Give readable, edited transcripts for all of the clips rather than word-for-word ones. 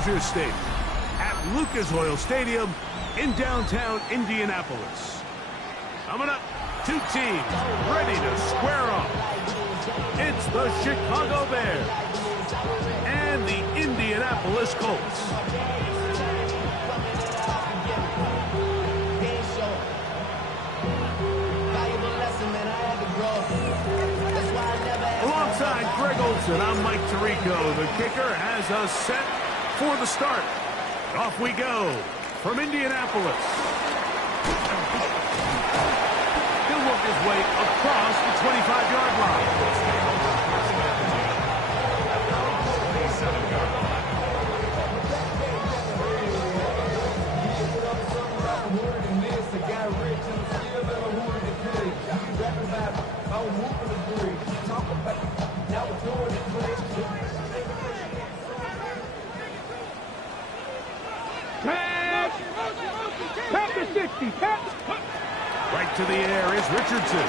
Hoosier Stadium at Lucas Oil Stadium in downtown Indianapolis. Coming up, two teams ready to square off. It's the Chicago Bears and the Indianapolis Colts. Alongside Greg Olson, I'm Mike Tirico. The kicker has us set for the start. Off we go from Indianapolis. He'll work his way across the 25-yard line. Right to the air is Richardson.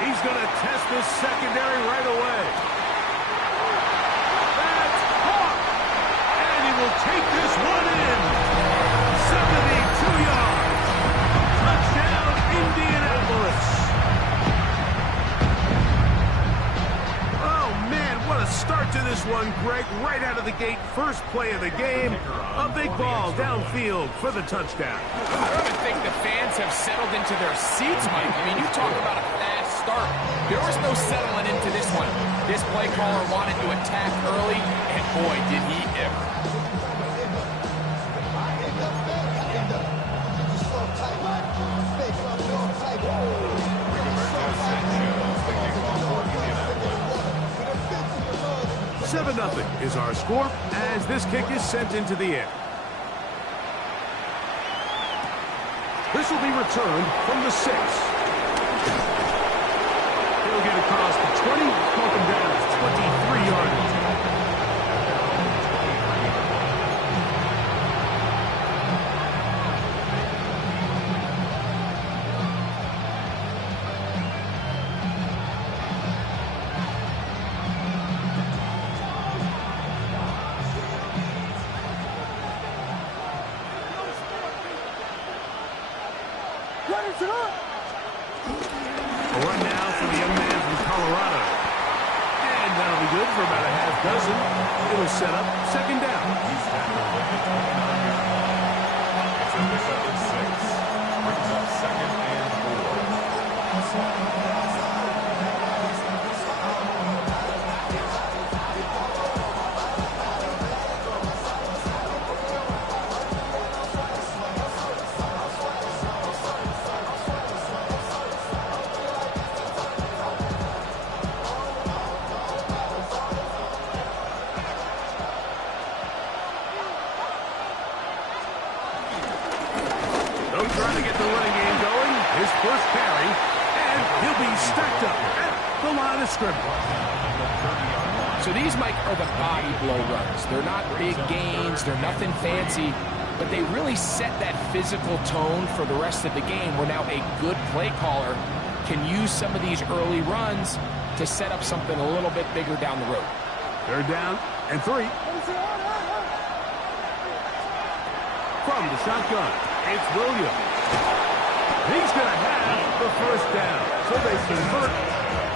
He's going to test the secondary right away. That's caught. And he will take this one in. 72 yards. Touchdown, Indianapolis. Oh, man, what a start to this one, Greg. Right out of the gate, first play of the game. A big ball downfield for the touchdown. I don't even think the fans have settled into their seats, Mike. I mean, you talk about a fast start. There was no settling into this one. This play caller wanted to attack early, and boy, did he ever. Seven 0 is our score as this kick is sent into the air. This will be returned from the 6. He'll get across the 20, talk him down to 23 yards. A run now for the young man from Colorado. And that'll be good for about a half dozen. It'll set up second down. Brings up second and 4. Trying to get the running game going. His first carry, and he'll be stacked up at the line of scrimmage. So these, Mike, are the body blow runs. They're not big gains. They're nothing fancy. But they really set that physical tone for the rest of the game where now a good play caller can use some of these early runs to set up something a little bit bigger down the road. Third down and 3. From the shotgun, it's Williams. He's going to have the first down. So they convert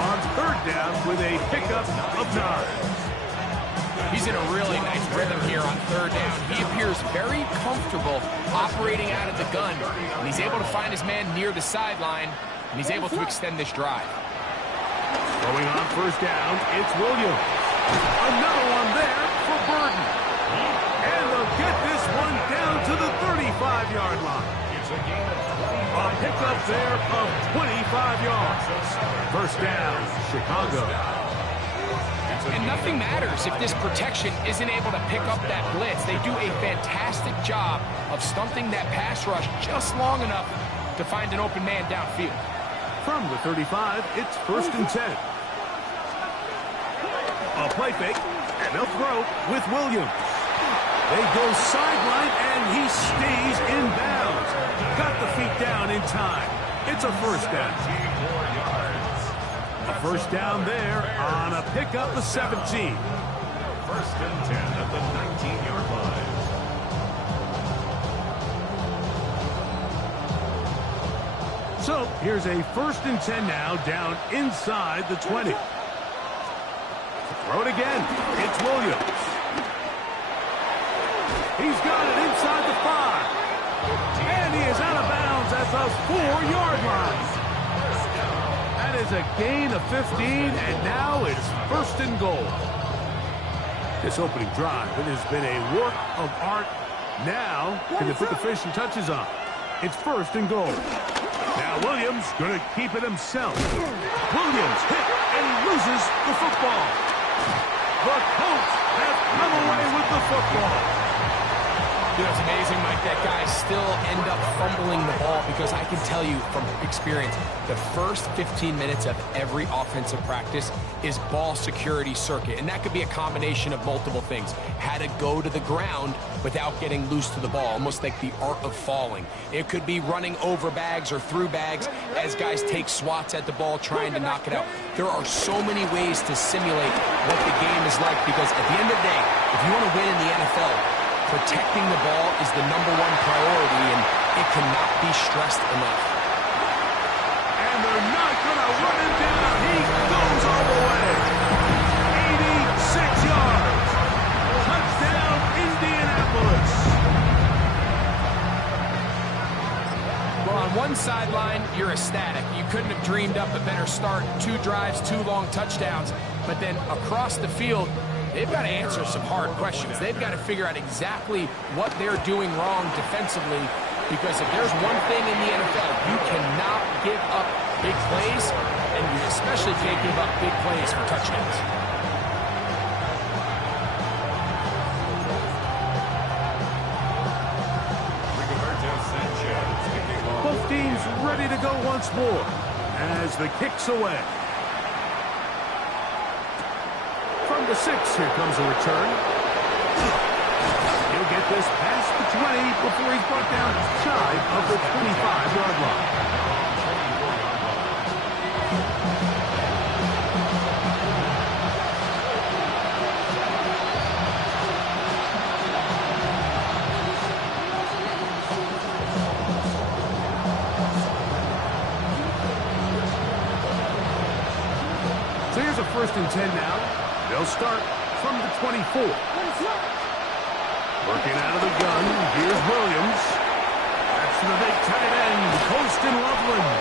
on third down with a pickup of 9. He's in a really nice rhythm here on third down. He appears very comfortable operating out of the gun. And he's able to find his man near the sideline, and he's able to extend this drive. Going on first down, it's Williams. Another one there for Burden. And they'll get this one down to the 35-yard line. A pickup there of 25 yards. First down, Chicago. And nothing matters if this protection isn't able to pick up that blitz. They do a fantastic job of stunting that pass rush just long enough to find an open man downfield. From the 35, it's first and 10. A play fake, and they'll throw with Williams. They go sideline, and he stays in bounds. Got the feet down in time. It's a first down. A first down there on a pickup of 17. First and 10 at the 19-yard line. So here's a 1st and 10 now, down inside the 20. Throw it again. It's Williams. He's got it inside the 5. And he is out of bounds at the 4-yard line. That is a gain of 15, and now it's 1st and goal. This opening drive, it has been a work of art. Now, can they put the finishing touches on? It's 1st and goal. Now Williams going to keep it himself. Williams hit, and he loses the football. The Colts have come away with the football. You know, it's amazing, Mike, that guys still end up fumbling the ball because I can tell you from experience, the first 15 minutes of every offensive practice is ball security circuit, and that could be a combination of multiple things. How to go to the ground without getting loose to the ball, almost like the art of falling. It could be running over bags or through bags as guys take swats at the ball trying to knock it out. There are so many ways to simulate what the game is like because at the end of the day, if you want to win in the NFL, protecting the ball is the #1 priority, and it cannot be stressed enough. And they're not going to run him down. He goes all the way. 86 yards. Touchdown, Indianapolis. Well, on one sideline, you're ecstatic. You couldn't have dreamed up a better start. 2 drives, 2 long touchdowns. But then across the field, they've got to answer some hard questions. They've got to figure out exactly what they're doing wrong defensively, because if there's one thing in the NFL, you cannot give up big plays, and you especially can't give up big plays for touchdowns. Both teams ready to go once more as the kick's away. From the 6, here comes a return. He'll get this past the 20 before he's brought down shy of the 25-yard line. So here's a 1st and 10 now. They'll start from the 24. Working out of the gun, here's Williams. That's the big tight end, Colston Loveland.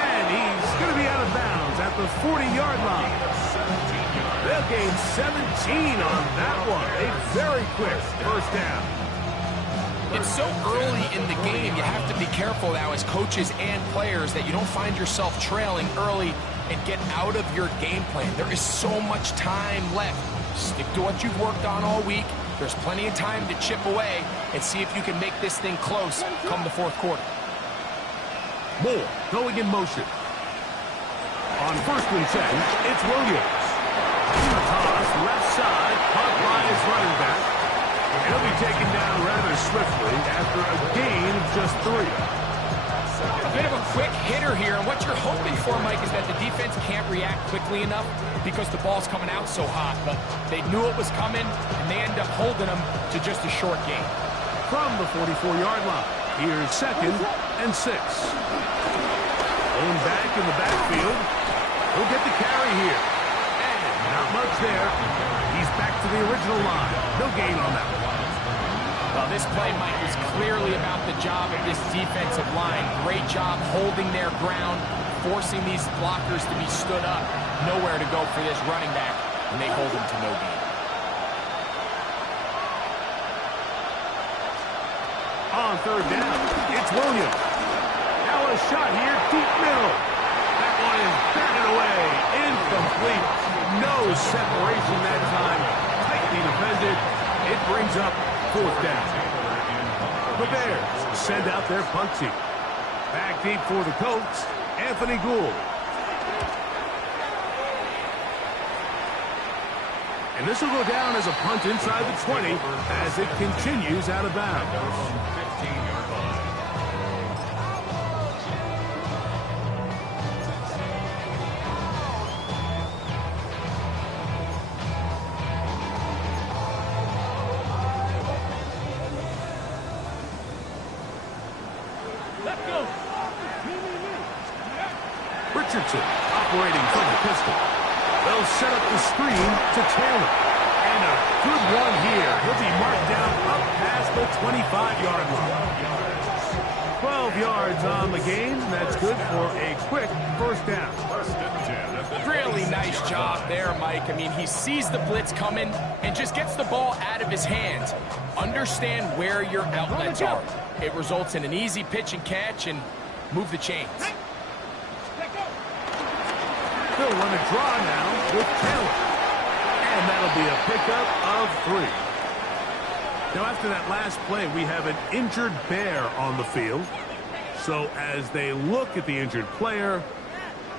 And he's going to be out of bounds at the 40-yard line. They'll gain 17 on that one. A very quick 1st down. It's so early in the game, you have to be careful now as coaches and players that you don't find yourself trailing early and get out of your game plan. There is so much time left. Stick to what you've worked on all week. There's plenty of time to chip away and see if you can make this thing close come the 4th quarter. Moore going in motion. On 1st and 10, it's Williams. Toss left side, caught by his running back. He'll be taken down rather swiftly after a gain of just 3. A bit of a quick hitter here, and what you're hoping for, Mike, is that the defense can't react quickly enough because the ball's coming out so hot. But they knew it was coming, and they end up holding them to just a short gain. From the 44-yard line, here's 2nd and 6. Going back in the backfield. He'll get the carry here. And not much there. He's back to the original line. No gain on that one. Well, this play, Mike, was clearly about the job of this defensive line. Great job holding their ground, forcing these blockers to be stood up. Nowhere to go for this running back, and they hold him to no gain. On 3rd down, it's Williams. Now a shot here, deep middle. That one is batted away, incomplete. No separation that time. Tightly defended. It brings up 4th down. The Bears send out their punt team. Back deep for the Colts, Anthony Gould. And this will go down as a punt inside the 20 as it continues out of bounds. Richardson operating from the pistol. They'll set up the screen to Taylor. And a good one here. He'll be marked down up past the 25-yard line. 12 yards on the game. That's good for a quick first down. Really nice job there, Mike. I mean, he sees the blitz coming and just gets the ball out of his hands. Understand where your outlets are. It results in an easy pitch and catch and move the chains. They'll run a draw now with Taylor. And that'll be a pickup of 3. Now, after that last play, we have an injured Bear on the field. So as they look at the injured player,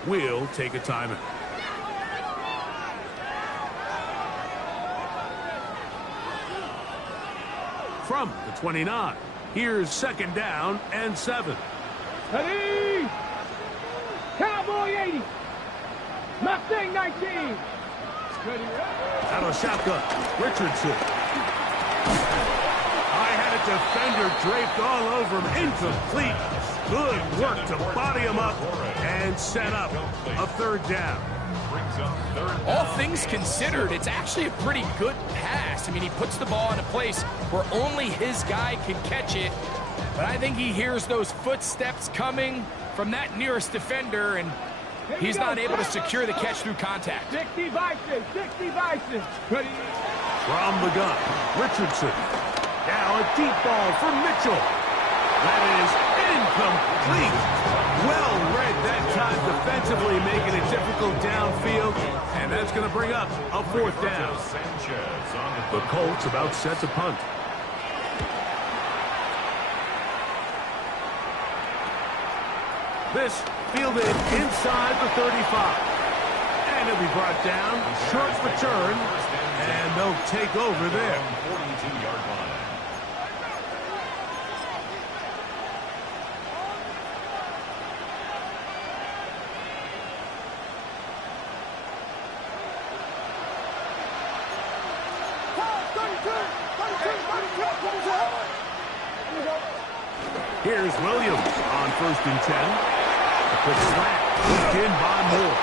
we'll take a timeout. From the 29, here's second down and 7. Ready? Cowboy 80. Mustang 19. Out of shotgun, Richardson. I had a defender draped all over him. Incomplete. Good work to body him up and set up a third down. All things considered, it's actually a pretty good pass. I mean, he puts the ball in a place where only his guy can catch it. But I think he hears those footsteps coming from that nearest defender, and he's not able to secure the catch through contact. 60 Vices, 60 Vices. Ready? From the gun, Richardson. Now a deep ball for Mitchell. That is incomplete. Well read that time defensively, making it difficult downfield. And that's going to bring up a fourth down. The Colts about set to punt. This fielded inside the 35. And it'll be brought down. Short return. And they'll take over there. 42-yard line. Here's Williams on 1st and 10. A quick slant, hooked in by Moore.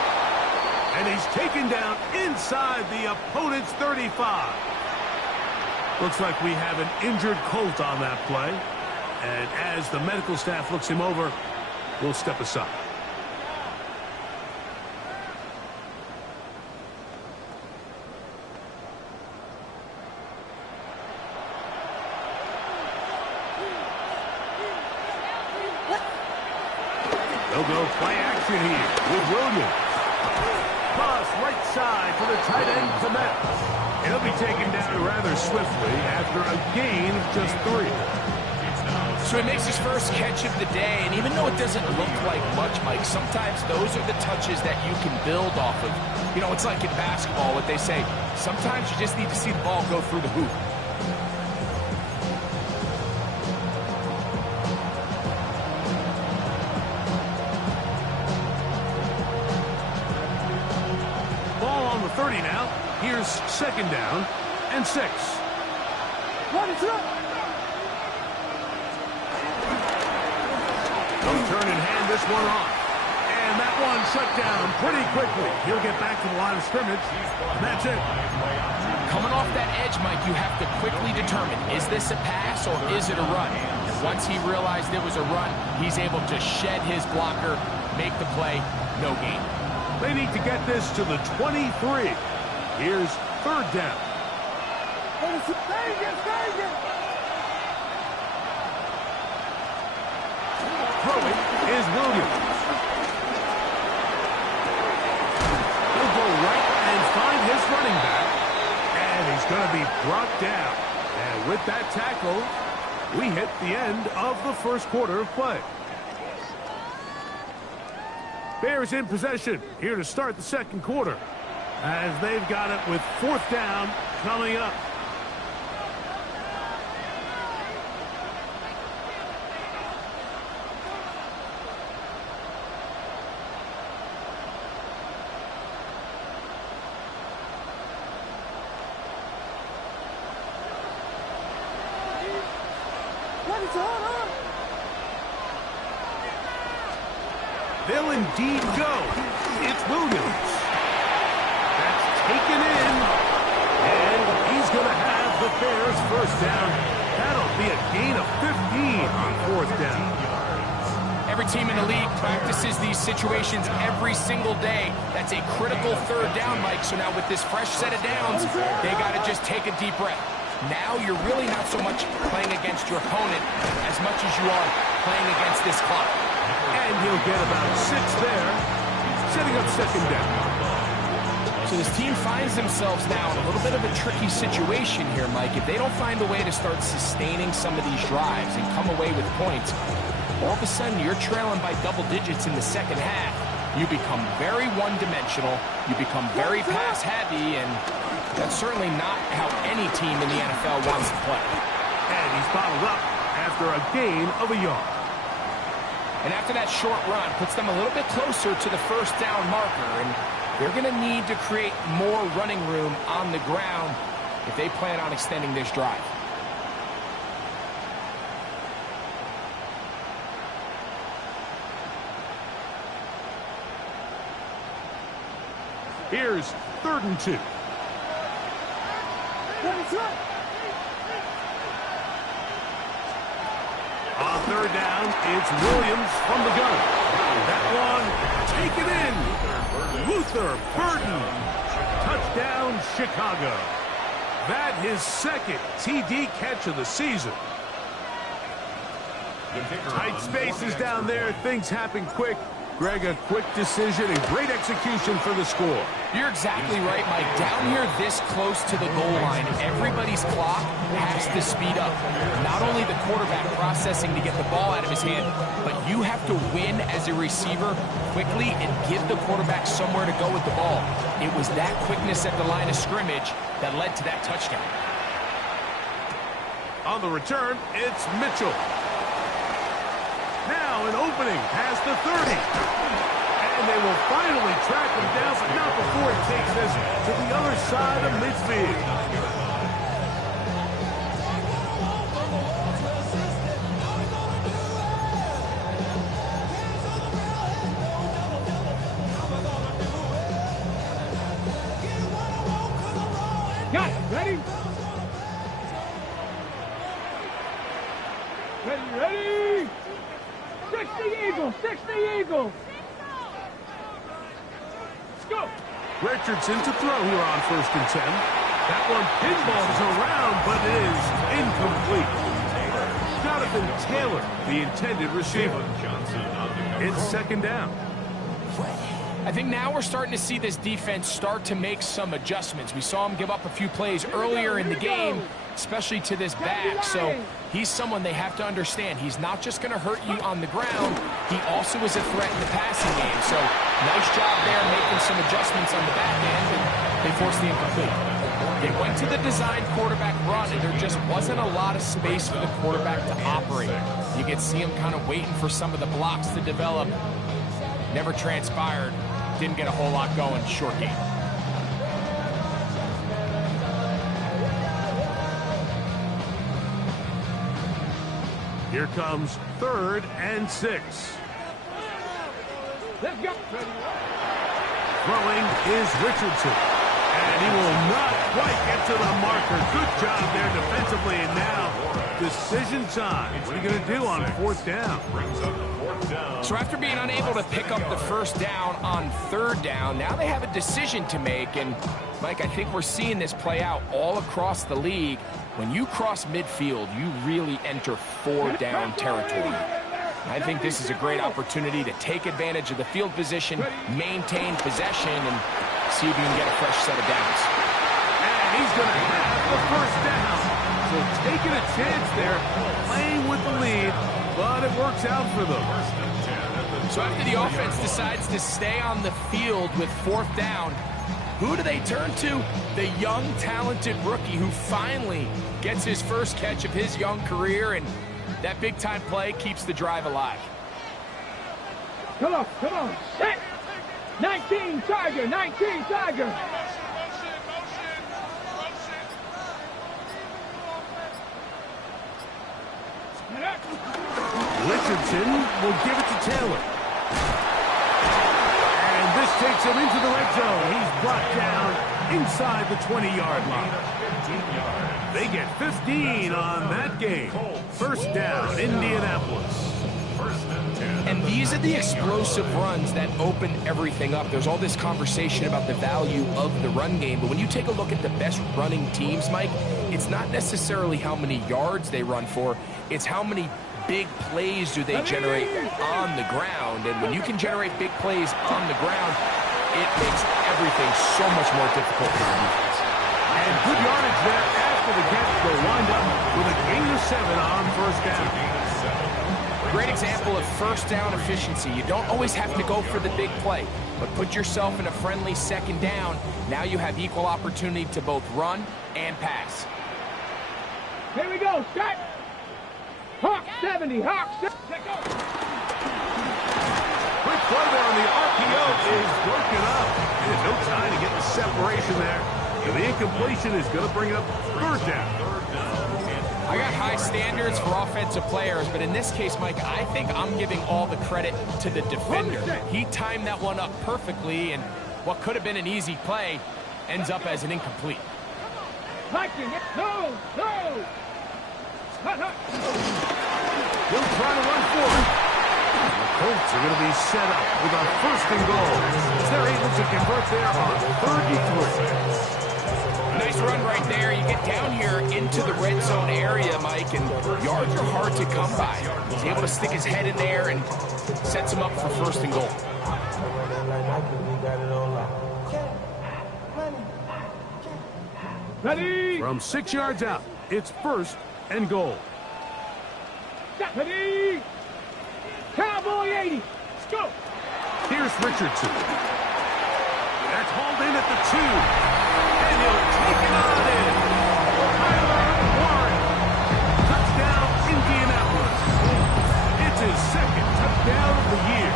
And he's taken down inside the opponent's 35. Looks like we have an injured Colt on that play. And as the medical staff looks him over, we'll step aside. They'll go play action here with Williams. Cross right side for the tight end, Komet. He'll be taken down rather swiftly after a gain of just 3. So he makes his first catch of the day, and even though it doesn't look like much, Mike, sometimes those are the touches that you can build off of. You know, it's like in basketball, what they say, sometimes you just need to see the ball go through the hoop. Ball on the 30 now. Here's second down and 6. They'll turn and hand this one off. And that one shut down pretty quickly. He'll get back to the line of scrimmage. And that's it. Coming off that edge, Mike, you have to quickly determine, is this a pass or is it a run? And once he realized it was a run, he's able to shed his blocker, make the play, no gain. They need to get this to the 23. Here's third down. Throwing is Williams. He'll go right and find his running back. And he's going to be brought down. And with that tackle, we hit the end of the first quarter of play. Bears in possession here to start the second quarter, as they've got it with fourth down coming up. They'll indeed go. It's Williams. That's taken in. And he's going to have the Bears first down. That'll be a gain of 15 on fourth down. Every team in the league practices these situations every single day. That's a critical third down, Mike. So now with this fresh set of downs, they got to just take a deep breath. Now you're really not so much playing against your opponent as much as you are playing against this clock. And he'll get about 6 there, setting up second down. So this team finds themselves now in a little bit of a tricky situation here, Mike. If they don't find a way to start sustaining some of these drives and come away with points, all of a sudden you're trailing by double digits in the second half. You become very one-dimensional, you become very pass-heavy, and that's certainly not how any team in the NFL wants to play. And he's bottled up after a gain of a yard. And after that short run, puts them a little bit closer to the first down marker, and they're going to need to create more running room on the ground if they plan on extending this drive. Here's 3rd and 2. On third down, it's Williams from the gun. That one, take it in. Luther Burden. Touchdown, Chicago. That his second TD catch of the season. Tight spaces down there. Things happen quick. Greg, a quick decision and great execution for the score. You're exactly right, Mike. Down here this close to the goal line, everybody's clock has to speed up. Not only the quarterback processing to get the ball out of his hand, but you have to win as a receiver quickly and give the quarterback somewhere to go with the ball. It was that quickness at the line of scrimmage that led to that touchdown. On the return, it's Mitchell. Now an opening past the 30. And they will finally track him down, but not before he takes this to the other side of midfield. Got it. Ready? Ready? 60 Eagles! 60 Eagles! Let's go! Richardson to throw here on 1st and 10. That one pinballs around, but it is incomplete. Jonathan Taylor, the intended receiver. It's 2nd down. I think now we're starting to see this defense start to make some adjustments. We saw him give up a few plays earlier in the game, especially to this back. So he's someone they have to understand. He's not just going to hurt you on the ground. He also is a threat in the passing game. So nice job there making some adjustments on the back end, and they forced the incomplete. They went to the design quarterback run, and there just wasn't a lot of space for the quarterback to operate. You could see him kind of waiting for some of the blocks to develop. Never transpired. Didn't get a whole lot going. Short game. Here comes 3rd and 6. Let's go! Throwing is Richardson. And he will not quite get to the marker. Good job there defensively. And now, decision time. What are you going to do on 4th down? So after being unable to pick up the first down on 3rd down, now they have a decision to make. And, Mike, I think we're seeing this play out all across the league. When you cross midfield, you really enter 4-down territory. I think this is a great opportunity to take advantage of the field position, maintain possession, and see if you can get a fresh set of downs. And he's going to have the first down. So taking a chance there, playing with the lead, but it works out for them. So after the offense decides to stay on the field with 4th down, who do they turn to? The young, talented rookie who finally gets his first catch of his young career, and that big-time play keeps the drive alive. Come on, set! 19 Tiger, 19 Tiger! Richardson will give it to Taylor. This takes him into the red zone. He's brought down inside the 20-yard line. 15 yards. They get 15 on that game. First down, Indianapolis. First and 10. And these are the explosive runs that open everything up. There's all this conversation about the value of the run game, but when you take a look at the best running teams, Mike, it's not necessarily how many yards they run for, it's how many big plays do they generate on the ground. And when you can generate big plays on the ground, it makes everything so much more difficult for the defense. And good yardage there after the catch. They'll wind up with a gain of 7 on first down. Great example of first down efficiency. You don't always have to go for the big play, but put yourself in a friendly second down. Now you have equal opportunity to both run and pass. Here we go, start. Hawk 70, Hawk 70. Quick play there on the RPO is broken up. And no time to get the separation there. And the incompletion is going to bring up third down. I got high standards for offensive players, but in this case, Mike, I think I'm giving all the credit to the defender. He timed that one up perfectly, and what could have been an easy play ends up as an incomplete. Hiking it. No, no. Hut, hut. He'll try to run for it. The Colts are going to be set up with a first and goal. They're able to convert there on 33. Nice run right there. You get down here into the red zone area, Mike, and yards are hard to come by. He's able to stick his head in there and sets him up for first and goal. Ready. From 6 yards out, it's first and goal. Ready. Cowboy 80. Let's go. Here's Richardson. That's hauled in at the 2. And he'll take it on in. Tyler Warren. Touchdown, Indianapolis. It's his second touchdown of the year.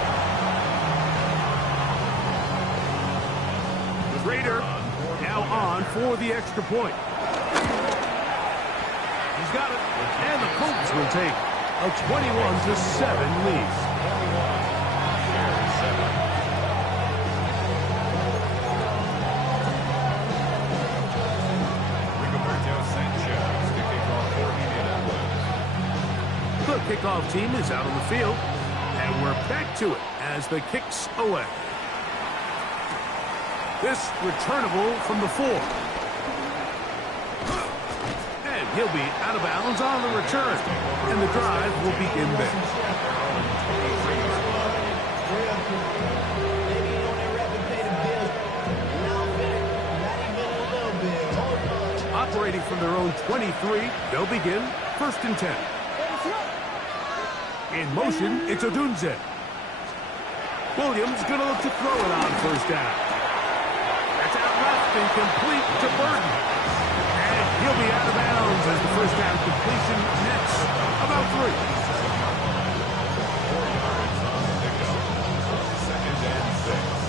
The Raider now on for the extra point. He's got it. And the Colts will take a 21-7 lead. The kickoff team is out on the field, and we're back to it as the kicks away. This returnable from the 4. And he'll be out of bounds on the return, and the drive will begin there. Operating from their own 23, they'll begin first and 10. In motion, it's Odunze. Williams going to look to throw it on first down. That's out left and complete to Burton. And he'll be out of bounds as the first down completion nets about 3. 4 yards on the pickup. Second and 6.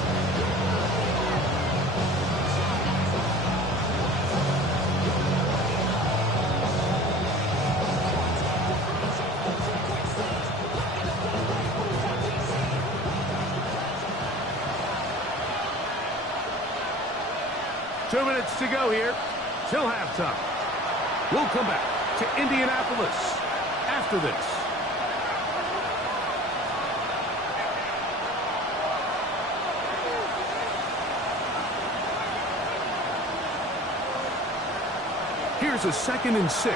Two minutes to go here till halftime. We'll come back to Indianapolis after this. Here's a 2nd and 6.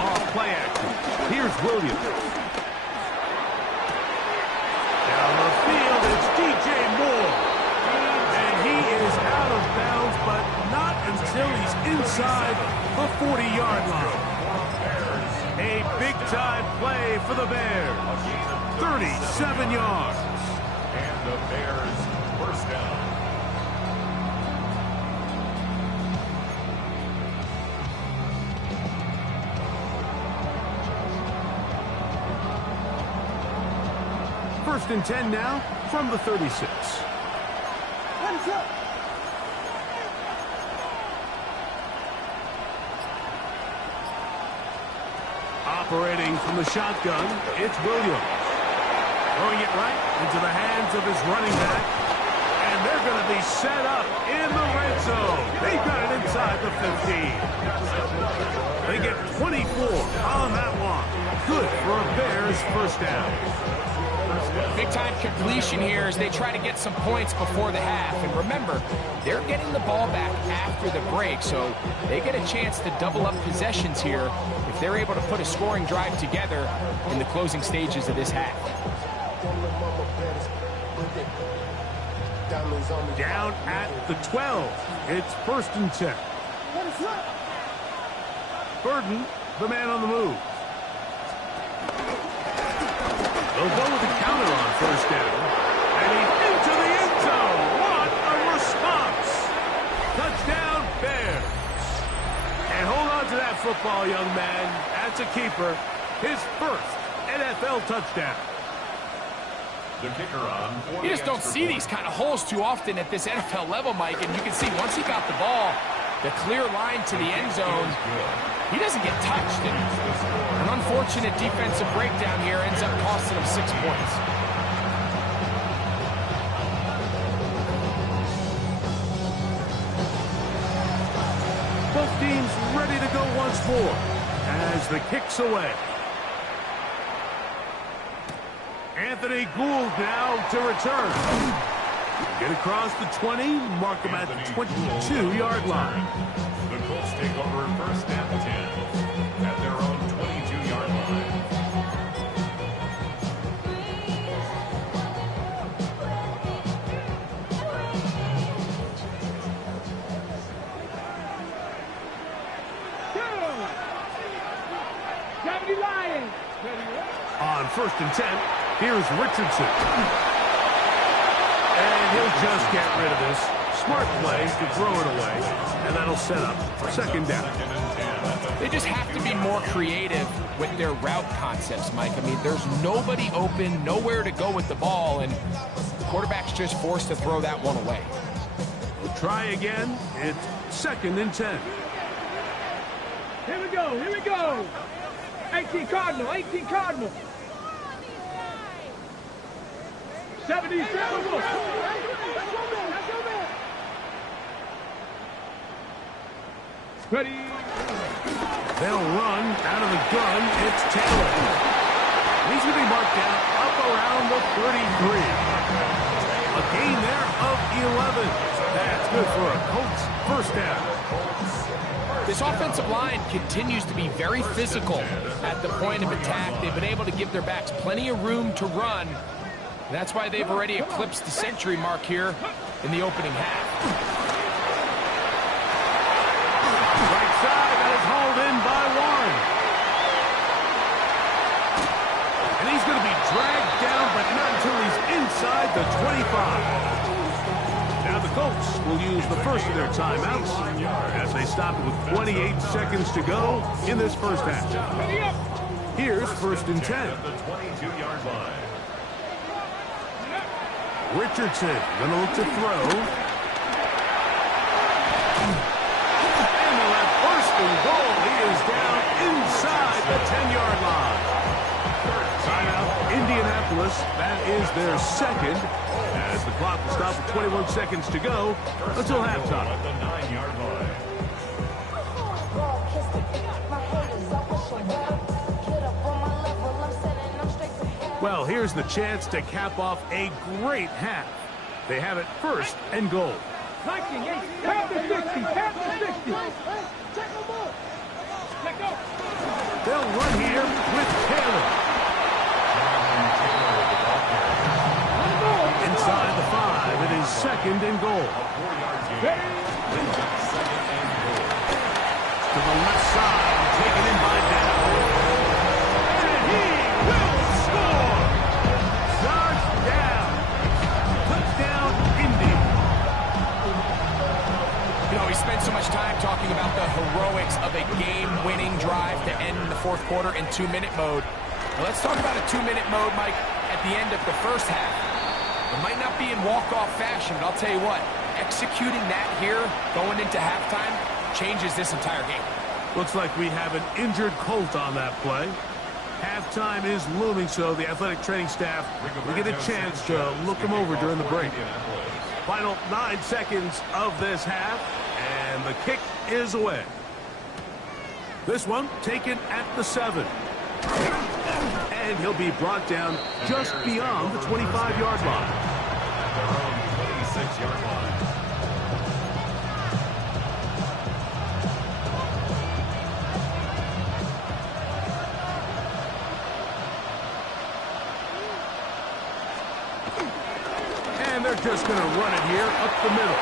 Off play action. Here's Williams. Down the field, it's DJ Moore. And he is out of bounds, but not until he's inside the 40-yard line. A big-time play for the Bears. 37 yards. And the Bears first down. First and 10 now from the 36. Operating from the shotgun, it's Williams. Throwing it right into the hands of his running back. And they're going to be set up in the red zone. They've got it inside the 15. They get 24 on that one. Good for a Bears first down. Big-time completion here as they try to get some points before the half. And remember, they're getting the ball back after the break, so they get a chance to double up possessions here if they're able to put a scoring drive together in the closing stages of this half. Down at the 12. It's 1st and 10. Burden, the man on the move. They'll go with the counter on 1st down. And he's into the end zone. What a response. Touchdown, Bears. And hold on to that football, young man. That's a keeper. His first NFL touchdown. The kicker on. You just don't see these kind of holes too often at this NFL level, Mike. And you can see once he got the ball, the clear line to the end zone, he doesn't get touched. And an unfortunate defensive breakdown here ends up costing him 6 points. Both teams ready to go once more as the kick's away. Anthony Gould now to return. Get across the 20, mark him at the 22-yard line. The Colts take over 1st and 10 at their own 22-yard line. On 1st and 10, here's Richardson. And he'll just get rid of this. Smart play to throw it away. And that'll set up 2nd down. They just have to be more creative with their route concepts, Mike. I mean, there's nobody open, nowhere to go with the ball, and the quarterback's just forced to throw that one away. We'll try again. It's 2nd and 10. Here we go, here we go. 18 Cardinal, 18 Cardinal. 77. Ready. They'll run out of the gun. It's Taylor. He's going to be marked down up around the 33. A gain there of 11. That's good for a Colts first down. This offensive line continues to be very physical at the point of attack. They've been able to give their backs plenty of room to run. That's why they've already eclipsed the century mark here in the opening half. Right side, that is hauled in by Warren. And he's going to be dragged down, but not until he's inside the 25. Now the Colts will use the first of their timeouts as they stop with 28 seconds to go in this first half. Here's 1st and 10. The 22-yard line. Richardson going to look to throw. And they'll have 1st and goal. He is down inside the 10-yard line. Timeout, Indianapolis. That is their 2nd. As the clock will stop with 21 seconds to go until halftime. At the 9-yard line. Well, here's the chance to cap off a great half. They have it 1st and goal. Half the 60, half the 60. Let go. They'll run here with Taylor. Inside the 5, it is 2nd and goal. To the left side, taken in by Down. And he will score! Touchdown! Touchdown, Indy. You know, we spent so much time talking about the heroics of a game-winning drive to end the 4th quarter in 2-minute mode. Well, let's talk about a 2-minute mode, Mike, at the end of the first half. It might not be in walk-off fashion, but I'll tell you what, executing that here, going into halftime, changes this entire game. Looks like we have an injured Colt on that play. Halftime is looming, so the athletic training staff will get a chance to look him over during the break. Final 9 seconds of this half, and the kick is away. This one taken at the 7. And he'll be brought down just beyond the 25-yard line. Their own 26-yard line. And they're just going to run it here up the middle.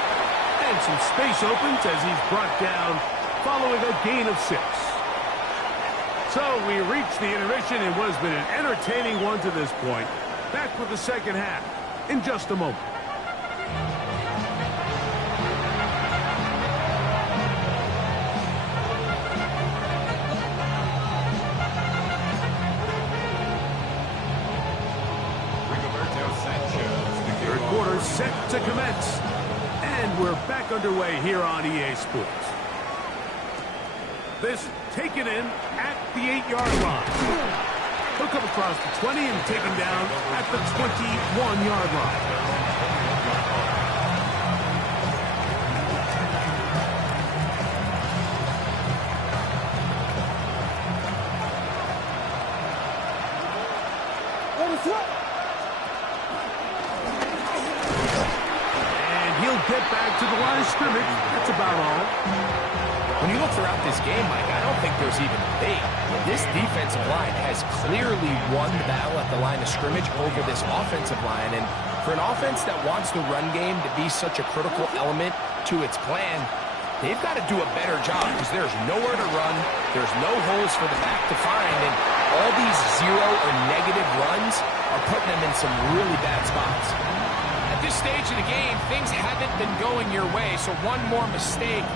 And some space opens as he's brought down following a gain of 6. So we reach the intermission in what has been an entertaining one to this point. Back with the second half in just a moment. Rigoberto Sanchez. Third quarter set to commence. And we're back underway here on EA Sports. This taken in at the 8-yard line. He'll come across the 20 and taken down at the 21-yard line. And he'll get back to the line of scrimmage. That's about all. When you look throughout this game, Mike, I don't think there's even a debate. This defensive line has clearly won the battle at the line of scrimmage over this offensive line. And for an offense that wants the run game to be such a critical element to its plan, they've got to do a better job because there's nowhere to run. There's no holes for the back to find. And all these zero or negative runs are putting them in some really bad spots. At this stage of the game, things haven't been going your way. So one more mistake,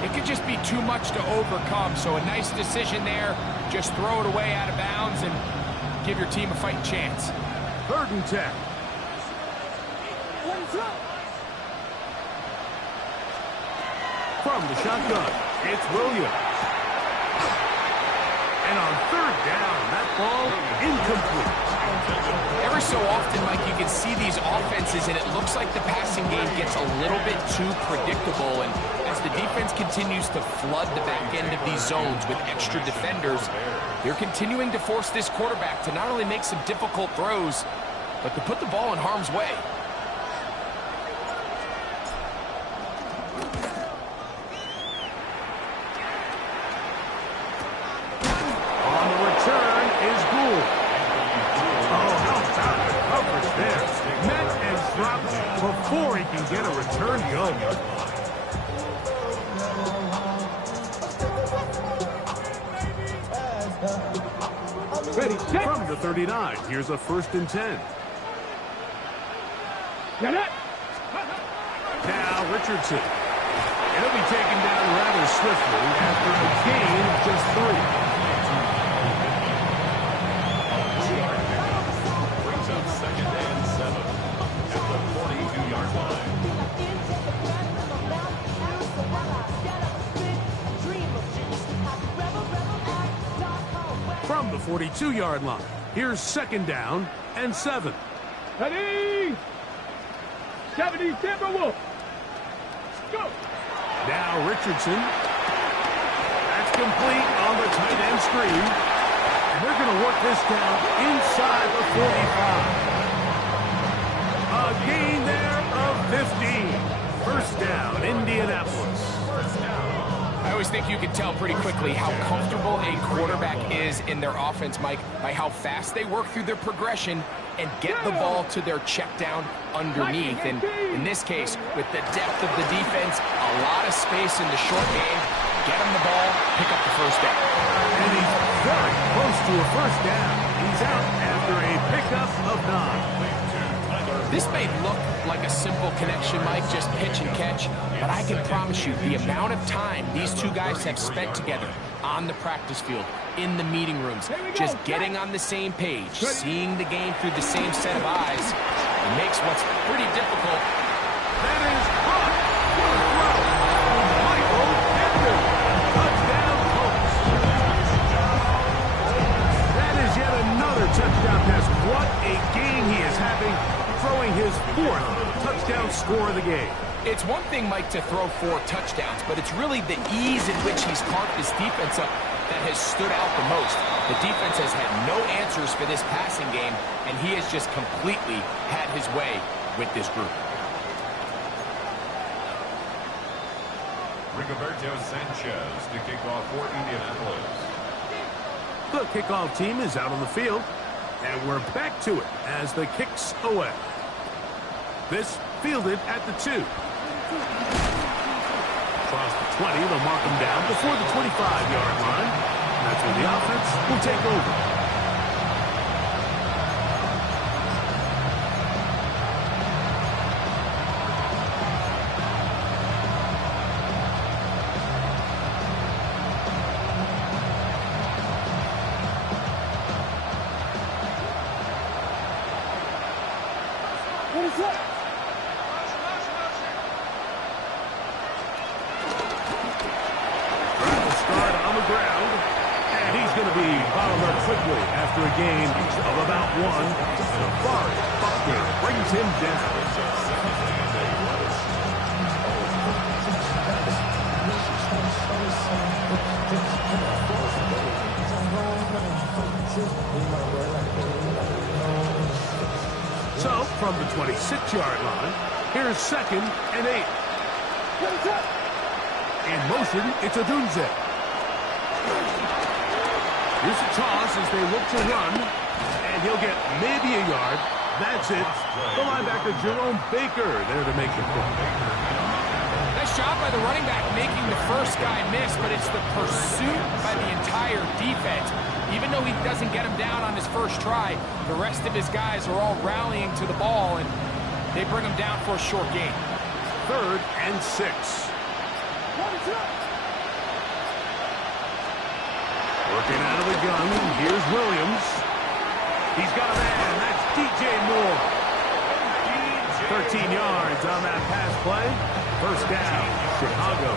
it could just be too much to overcome. So a nice decision there. Just throw it away out of bounds and give your team a fighting chance. 3rd and 10. From the shotgun, it's Williams. And on 3rd down, that ball incomplete. Every so often, Mike, you can see these offenses, and it looks like the passing game gets a little bit too predictable. And as the defense continues to flood the back end of these zones with extra defenders, they're continuing to force this quarterback to not only make some difficult throws, but to put the ball in harm's way. On the return is Gould. Oh, how about the coverage there? Met and dropped before he can get a return go. Ready, set. From the 39, here's a 1st and 10. Get it. Now Richardson. He'll be taken down rather swiftly after a gain of just 3. Brings up 2nd and 7 at the 42-yard line. From the 42-yard line, here's 2nd down and 7. Ready. 70 Timberwolves. Go. Now Richardson. That's complete on the tight end screen. And they're going to work this down inside the 45. A gain there of 15. 1st down, Indianapolis. I always think you can tell pretty quickly how comfortable a quarterback is in their offense, Mike, by how fast they work through their progression and get the ball to their check down underneath. And in this case, with the depth of the defense, a lot of space in the short game, get him the ball, pick up the 1st down. And he's very close to a 1st down. He's out after a pickup of 9. This may look like a simple connection, Mike, just pitch and catch, but I can promise you the amount of time these two guys have spent together on the practice field, in the meeting rooms, just getting on the same page, seeing the game through the same set of eyes, it makes what's pretty difficult. That is caught. What a throw. Michael Pittman. Touchdown, Colts. That is yet It's one thing, Mike, to throw 4 touchdowns, but it's really the ease in which he's carved this defense up that has stood out the most. The defense has had no answers for this passing game, and he has just completely had his way with this group. Rigoberto Sanchez to kick off for Indianapolis. The kickoff team is out on the field, and we're back to it as the kicks away. This fielded at the 2. Across the 20, they'll mark him down before the 25-yard line. That's where the offense will take over. What is that? Start on the ground, and he's going to be bottled up quickly after a gain of about 1. Safari Buckner brings him down. So, from the 26-yard line, here's 2nd and 8. What is that? In motion, it's Odunze. Here's a toss as they look to run, and he'll get maybe a yard. That's it. The linebacker, Jerome Baker, there to make the play. Nice job by the running back making the first guy miss, but it's the pursuit by the entire defense. Even though he doesn't get him down on his first try, the rest of his guys are all rallying to the ball, and they bring him down for a short gain. 3rd and 6. Working out of the gun, here's Williams. He's got a man, that's DJ Moore. 13 yards on that pass play. First down, Chicago.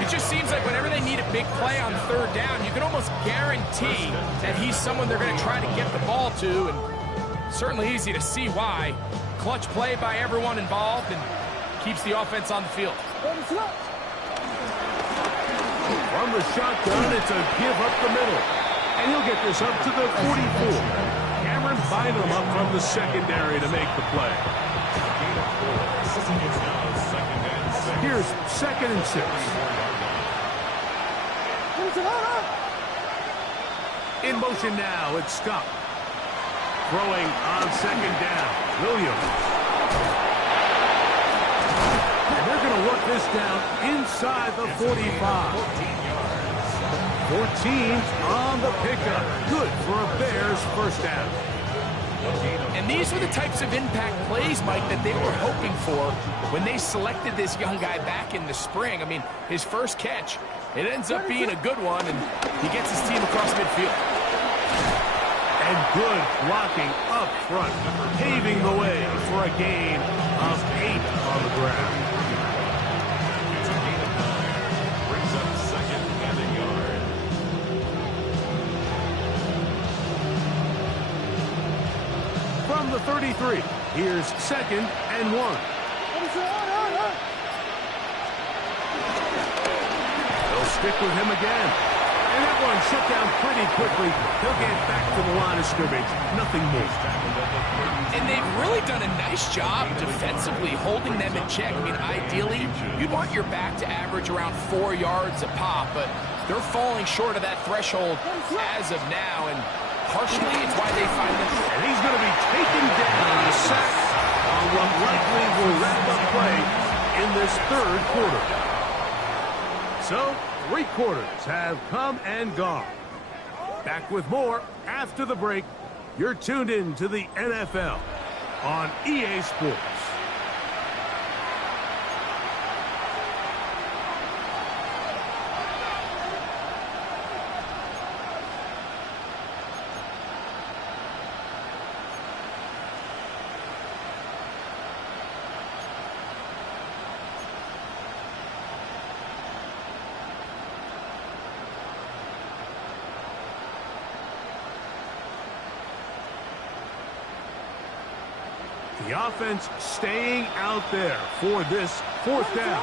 It just seems like whenever they need a big play on 3rd down, you can almost guarantee that he's someone they're going to try to get the ball to, and certainly easy to see why. Clutch play by everyone involved and keeps the offense on the field. From the shotgun, it's a give up the middle. And he'll get this up to the 44. Cameron Bynum up from the secondary to make the play. Here's 2nd and 6. In motion now, it's Scott. Throwing on 2nd down, Williams. And they're going to work this down inside the 45. 14 on the pickup. Good for a Bears first down. And these were the types of impact plays, Mike, that they were hoping for when they selected this young guy back in the spring. I mean, his first catch, it ends up being a good one, and he gets his team across midfield. And good blocking up front, paving the way for a gain of 8 on the ground. Brings up 2nd and a yard. From the 33, here's 2nd and 1. They'll stick with him again. And that one shut down pretty quickly. He'll get back to the line of scrimmage. Nothing more. And they've really done a nice job defensively holding them in check. I mean, ideally, you'd want your back to average around 4 yards a pop, but they're falling short of that threshold as of now, and partially it's why they find them. And he's going to be taken down, a sack on what likely will wrap up play in this 3rd quarter. So, 3 quarters have come and gone. Back with more after the break. You're tuned in to the NFL on EA Sports. The offense staying out there for this fourth down.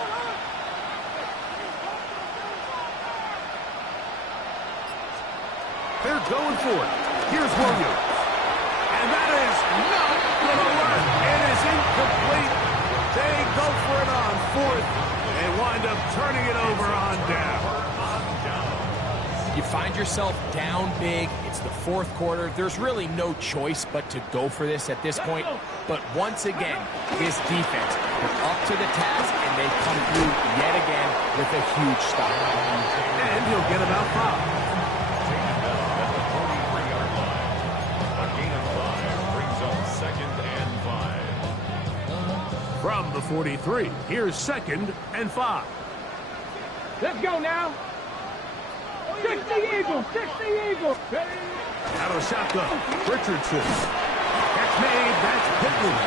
They're going for it. Here's Williams. And that is not going to work. It is incomplete. They go for it on fourth and wind up turning it over on down. You find yourself down big. It's the fourth quarter. There's really no choice but to go for this at this point. But once again, this defense, they're up to the task, and they come through yet again with a huge stop. And he'll get about 5. From the 43, here's 2nd and 5. Let's go now. 60 Eagles, 60 Eagles. Out of the shotgun, Richardson. Catch made, that's Pittman.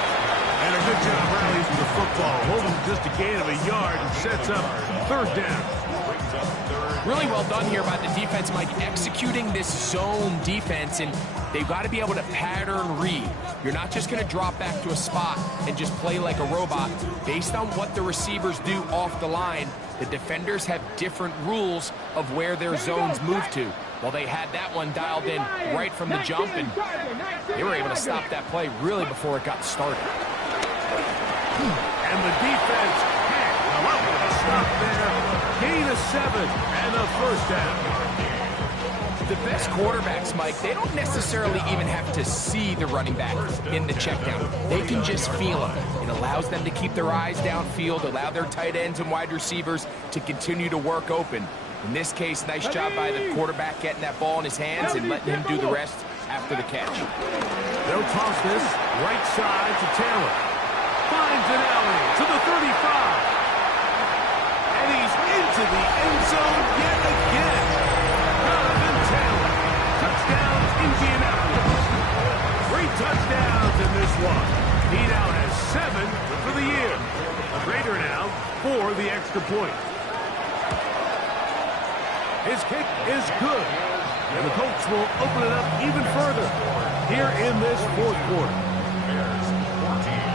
And a good job rallies with the football, holding just a gain of a yard and sets up 3rd down. Really well done here by the defense, Mike, executing this zone defense, and they've got to be able to pattern read. You're not just going to drop back to a spot and just play like a robot. Based on what the receivers do off the line, the defenders have different rules of where their zones move to. Well, they had that one dialed in right from the jump, and they were able to stop that play really before it got started. And the defense can't come up with a stop there. Gain of 7 and a 1st down. The best quarterbacks, Mike, they don't necessarily even have to see the running back in the check down. They can just feel him. It allows them to keep their eyes downfield, allow their tight ends and wide receivers to continue to work open. In this case, nice job by the quarterback getting that ball in his hands and letting him do the rest after the catch. They'll toss this right side to Taylor. Finds an alley to the 35. And he's into the end zone yet again. Jonathan Taylor. Touchdown, Indianapolis. 3 touchdowns in this one. He now has 7 for the year. Rader now for the extra point. His kick is good. And the Colts will open it up even further here in this fourth quarter. Bears 14.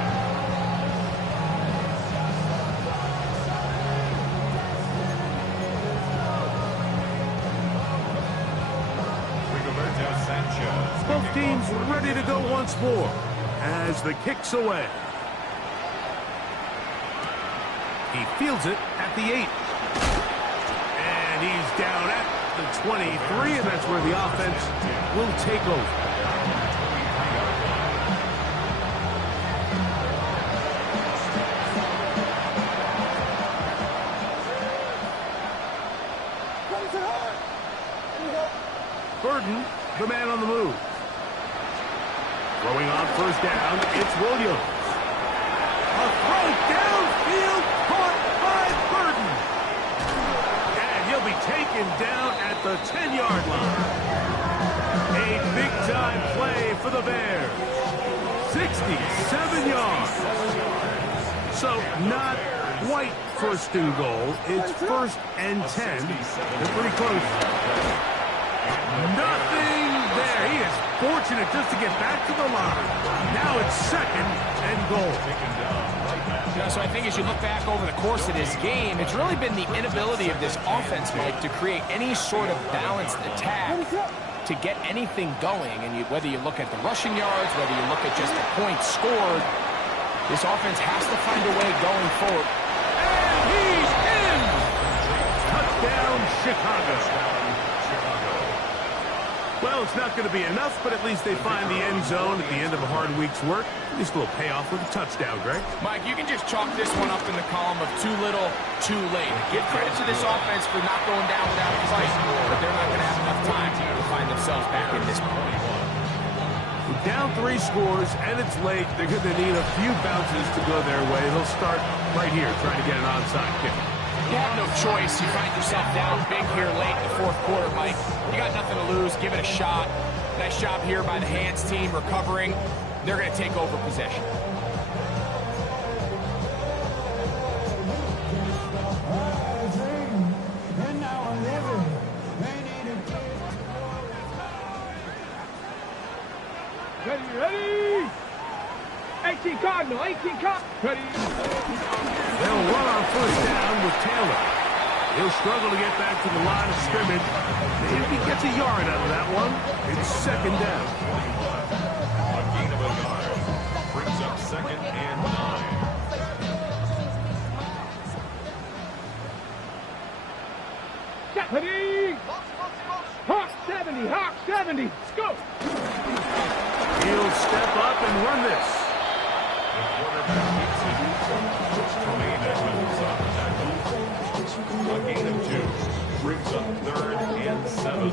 Both teams ready to go once more as the kick's away. He fields it at the 8. And he's down at the 23, and that's where the offense will take over. Burden, the man on the move. Throwing on 1st down, it's Williams. A throw downfield caught by Burden. And he'll be taken down at the 10-yard line. A big-time play for the Bears. 67 yards. So not quite 1st and goal. It's 1st and 10. They're pretty close. Nothing there. He is fortunate just to get back to the line. Now it's 2nd and goal. So I think as you look back over the course of this game, it's really been the inability of this offense, Mike, to create any sort of balanced attack to get anything going. And whether you look at the rushing yards, whether you look at just the points scored, this offense has to find a way going forward. And he's in! Touchdown, Chicago. Well, it's not going to be enough, but at least they find the end zone at the end of a hard week's work. At least a little payoff with a touchdown, Greg. Mike, you can just chalk this one up in the column of too little, too late. Give credit to this offense for not going down without a fight, but they're not going to have enough time to find themselves back in this point. Down 3 scores, and it's late. They're going to need a few bounces to go their way. They'll start right here, trying to get an onside kick. You have no choice. You find yourself down big here late in the fourth quarter, Mike. You got nothing to lose. Give it a shot. Nice job here by the hands team recovering. They're going to take over possession. Ready? 18 Cardinal, 18 Cardinal. Ready? They'll run on first down with Taylor. He'll struggle to get back to the line of scrimmage. Maybe he gets a yard out of that one. It's second down. A gain of a yard. Brings up second and 9. Ready? Hawk 70, Hawk 70. Let's go. He'll step up and run this. The quarterback keeps it. Tremaine Edmonds on the tackle. A gain of 2. Brings up third and 7.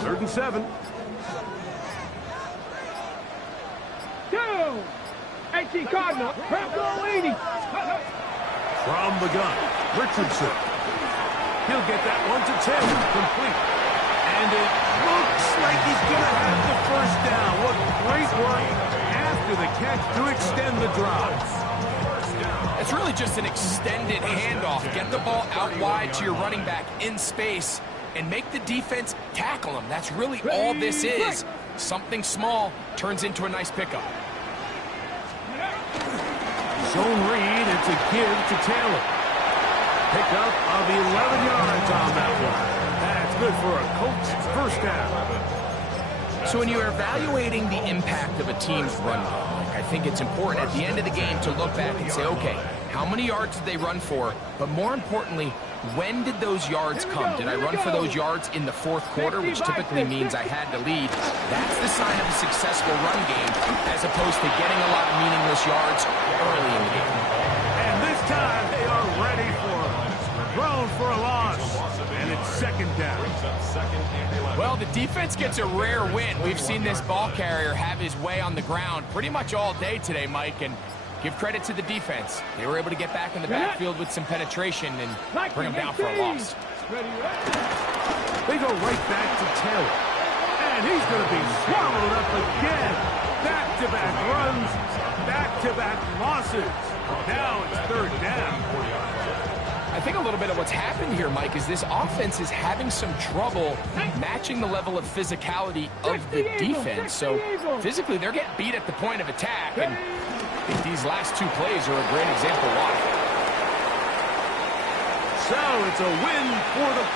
Third and 7. Down. 18 Cardinal. Purple 80. From the gun, Richardson. He'll get that one to Taylor, complete. And it looks like he's going to have the first down. What great work after the catch to extend the drive. It's really just an extended handoff. Get the ball out wide to your running back in space and make the defense tackle him. That's really all this is. Something small turns into a nice pickup. Zone read, it's a give to Taylor. Pickup of 11 yards on that one. That's good for a Colts first down. So when you're evaluating the impact of a team's run game, I think it's important at the end of the game to look back and say, okay, how many yards did they run for? But more importantly, when did those yards come? Did I run for those yards in the fourth quarter, which typically means I had to lead? That's the sign of a successful run game, as opposed to getting a lot of meaningless yards early in the game. And this time they are ready for it. Thrown for a loss. And it's second down. Brings up second and 11. Well, the defense gets a rare win. We've seen this ball carrier have his way on the ground pretty much all day today, Mike, and give credit to the defense. They were able to get back in the backfield with some penetration and bring them down for a loss. They go right back to Taylor. And he's going to be swallowed up again. Back-to-back runs, back-to-back losses. Now it's third down. I think a little bit of what's happened here, Mike, is this offense is having some trouble matching the level of physicality of the defense. So physically, they're getting beat at the point of attack, and I think these last two plays are a great example why. So it's a win for the